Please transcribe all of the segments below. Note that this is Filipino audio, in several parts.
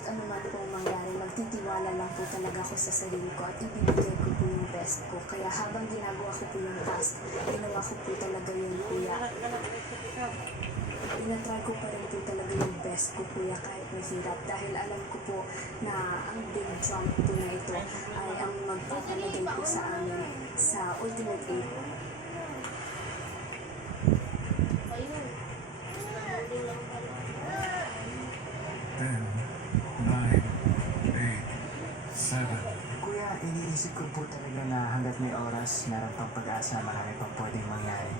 kahit ano man pong mangyari, magtitiwala lang po talaga ako sa sarili ko at ibibigay ko po yung best ko. Kaya habang ginagawa ko po yung task, ginawa ko po talaga yung kuya. Tinatry ko pa rin po talaga yung best ko, kuya, kahit mahirap. Dahil alam ko po na ang big jump po na ito ay ang magpapalagay po sa amin sa Ultimate 8. 10, 9, 8, 7. Kuya, iniisip ko po talaga na hanggat may oras, meron pang pag-asa, marami pang pwedeng mangyari.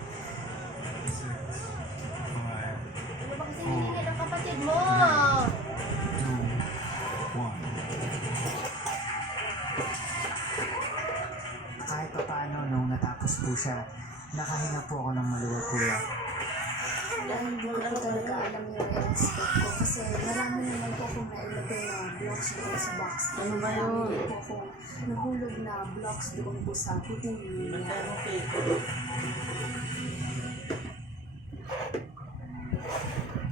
6, 5, Ano ba kasi hiningi ng kapatid mo? 2, 1. Kahit pa paano, nung natapos po siya, nakahinga po ako ng maluwag, kuya. Hindi ko po talaga alam yung in-expect ko kasi marami naman po akong nailagay na blocks doon sa box. Ano ba yun? Marami po akong nahulog na blocks doon po sa puting linya.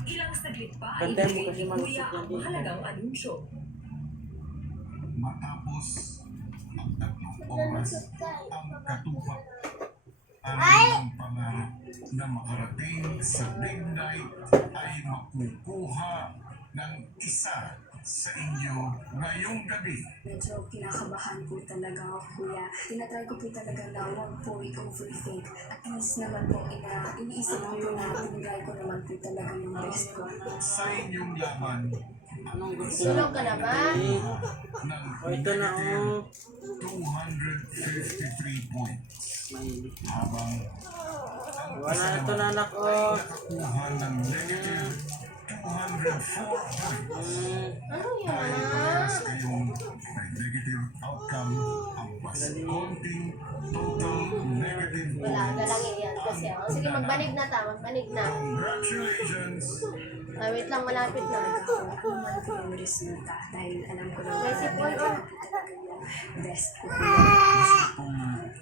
Ilang saglit pa, Bantayan mo ibigay kasi ni malusog Kuya yan ang dito. mahalagang anunsyo. Matapos ang 3 oras, ang katupak ang pangarap na makarating sa big night ay makukuha ng isa sa inyo ngayong gabi. Medyo kinakabahan po talaga ako, kuya. Tinatry ko po talaga na huwag po i-overthink. At least naman po, iniisip ko po na tinigay ko naman po talaga yung best ko. Sa inyong laban, Anong gusto Tulog ka na ba? Eh, ng ito na oh. 253 points. Mahilig. Habang ang Wala isa na ito, naman nanak ay oh. nakakuha ng negative 204 points. Ano yan? Dahil parehas kayong may negative outcome, ang mas konting total negative Wala, points. dalangin yan kasi. Oh. Sige, magbanig na ta, magbanig na. Congratulations! Ah, wait lang, malapit na. Ako, ano man po yung resulta dahil alam ko naman May sipon, na oh. talaga yung best ko. Gusto ko pong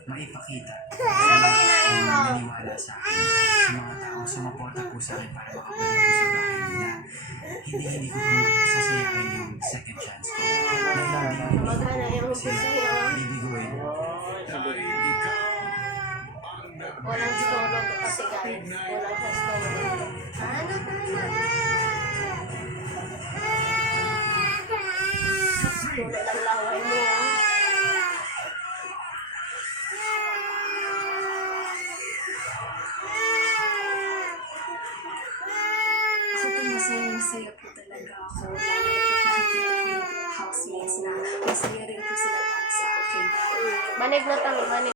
maipakita Ano ba kinain mo? naniwala sa akin, sa mga taong sumuporta po sa akin para makabalik po sa bahay nila. Hindi ko po sasayangin yung second chance ko. Magana yung pisngi, oh. Bibiguin. Dahil ikaw ang Walang stolo kasi guys. Walang sa stolo. Ano pa na? Stolo lang laway mo, oh. Ako po masaya po talaga ako. Lalo po nakikita ko yung housemates na masaya rin po sila para sa akin. Banig na tayo, banig.